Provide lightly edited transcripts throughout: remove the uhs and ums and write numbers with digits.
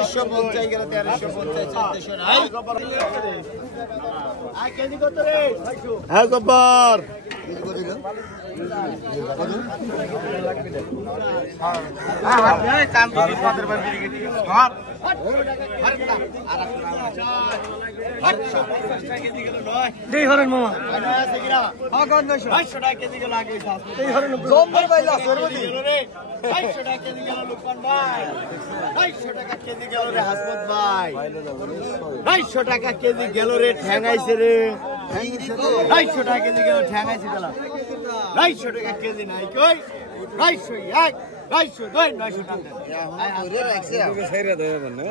1250 গেল 1350 1400 নাই I KG কত রে হ্যাঁ গব্বর দেই হরেন মামা আগন 900 টাকা কেজি গেল আগে দেই হরেন নম্বর বাইলা সর্বদি 250 টাকা কেজি গেল লুকমান ভাই 250 টাকা কেজি গেল রে হাসমত ভাই 250 টাকা কেজি গেল রে ঠ্যাঙাইছে রে 250 টাকা কেজি গেল ঠ্যাঙাইছে গেল 250 টাকা কেজি নাই কই 201 202 900 টাকা ধরে রাখছে ছেড়ে দেবে বন্ধু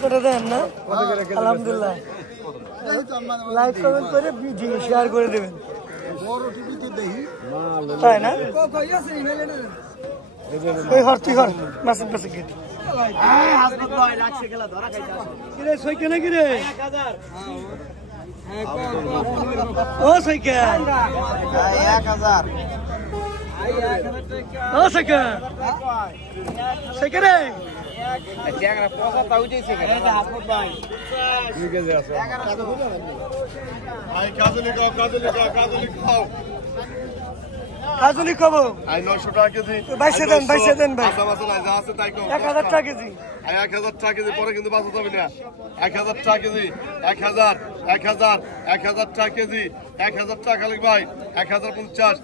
করে দেন না আলহামদুলিল্লাহ লাইক কমেন্ট করে ভিডিও শেয়ার করে দেবেন বড় টিভিতে দেখি তাই না ওই হর তুই হর মাসুদ পাশে গিয়ে এই হাসমত ভাই রাখছে গেল ধরা খাইছে কিরে সই কেন কিরে 1000 ও সইকা 1000 ও সইকা সইকা রে চ্যাংরা পয়সা তাও যাইছে এই যে হাসমত ভাই ঠিক আছে আই কাজলি খাও কাজলি খাবো আই 900 টাকা কেজি 22 দেন ভাই মাছ না যা আছে তাই কও 1000 টাকা কেজি আই 1000 টাকা কেজি পরে কিন্তু বাঁচা যাবে না 1000 টাকা কেজি 1000 টাকা কেজি 1000 টাকা লিখ ভাই 1050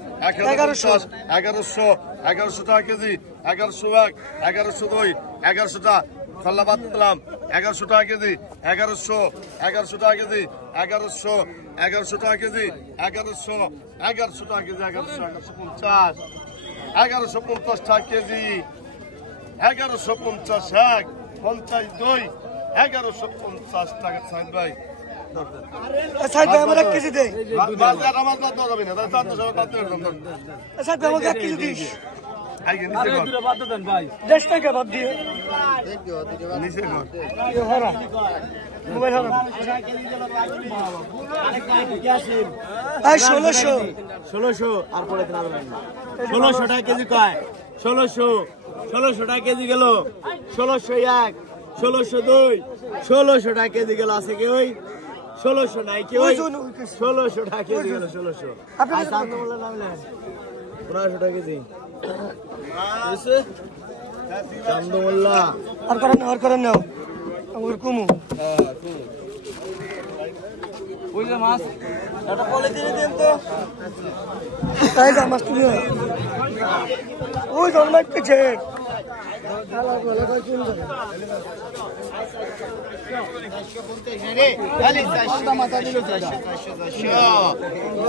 1100 টাকা কেজি 1101 1102 1100 টাকা খল্লা বাদ দিলাম 1100 টাকা কেজি 1100 টাকা কেজি 1100 টাকা কেজি 1100 টাকা কেজি 1150 টাকা কেজি 1150 এক 52 1150 টাকা সাইদ ভাই সাইদ ভাই আমার 1 কেজি দে বাজার আমার বাদ যাবে না তাহলে 400 টাকা দিলাম সাইদ ভাই আমাকে 1 কেজি দিস আগে নিচে কর দূরে বাদ দেন ভাই 10 টাকা বাদ দিয়ে নিচে কর এ হরা মোবাইল হরা আই 1600 আর পরে দিন 1600 টাকা কেজি কয় 1600 টাকা কেজি গেল 1601 1602 1600 টাকা কেজি গেল আছে কি ওই 1600 নাই কি ওই 1600 টাকা কেজি গেল 1600 আপনি আর সামনে বললেন নামলে 1500 টাকা কেজি এসে চান্দোল্লাহ আর করেন নাও আমার কুমু ওই যে মাছ এটা পলিথিনে দেন তো তাই যা মাছ তুলি ওই জন্মাই পেছে মাথা দিল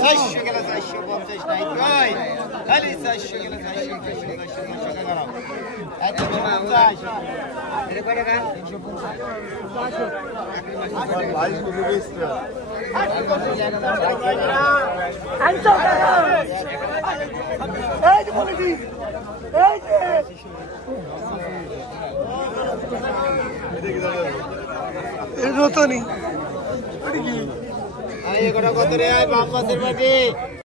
400 গেল 450 নাই কই খালি 400 গেল রতনী কত রে বাম মাছের বাটি